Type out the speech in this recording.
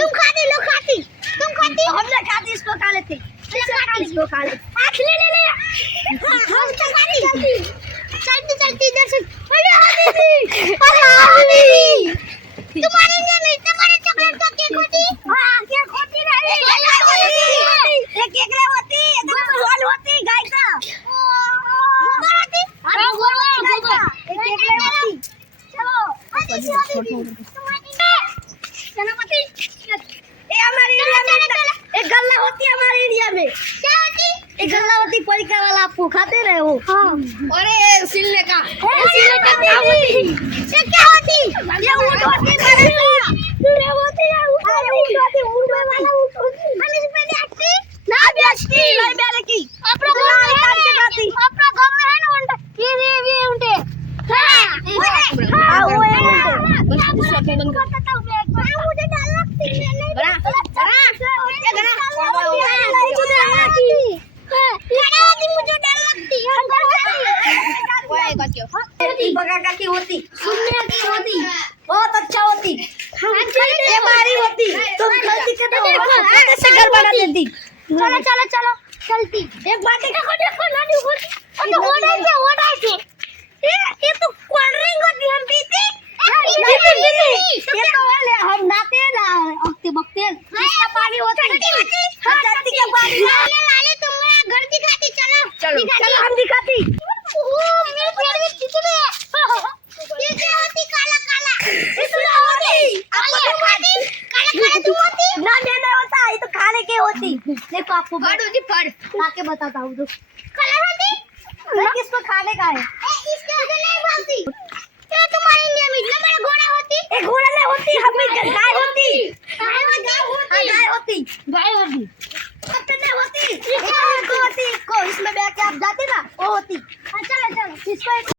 तुम खाती लो खाती तुम खाती हम ना खाती इसको खा लेते इसको खा ले ले ले ले हम तो खाती चलती चलती इधर से अरे हाथी तुम्हारे में तुम्हारे चॉकलेट का केक होती हां केक होती नहीं ये केक ले होती एकदम गोल होती गाय का गोबर होती हां गोल गाय का ये केक ले होती चलो सेनापति ये हमारे एरिया में एक गल्ला होती है हमारे एरिया में क्या होती एक गल्ला होती परिका वाला आपको खाते रहे हो हां अरे सिलने का सिलने का क्या होती ये क्या होती ये ऊंट होती है ये होती है अरे ऊंट होती ऊंट वाला ऊंट होती हम इस पे देखती ना बेचती नहीं बेले की अपना गांव में काट के खाती अपना गांव में है ना ऊंट ये ऊंट है हां वो है मुझे डर लगती है नहीं बड़ा मुझे डर लगती है बगा की होती सुनने की होती बहुत अच्छा होती ये हमारी होती तुम गलती से कैसे घर बना देती चलो चलो चलो चलती एक बात देखो देखो नानी होती तो हो रहा है ये तो कोल्ड ड्रिंक होती हम पीते ये तो वाले हम नाते ना अक्ते बक्ते इसका पानी होता है जल्दी के पानी लाले तुम मेरा घर दिखाती चलो चलो हम दिखाती मेरे पेड़ में कितने ये क्या होती काला काला इसमें होती आपको खाती काला काला तुम होती ना देना होता ये तो खाने के होती देखो आपको फड़ होती फड़ खाके बताता हूँ तो काला होती किसको खाने का है इसके वजह नहीं भागती ये तुम्हारे इंडिया में हमारा घोड़ा होती एक घोड़ा नहीं होती हमें गाय होती गाय होती गाय होती नहीं होती को इसमें बैठ के आप जाते ना वो होती चलो चलो इसको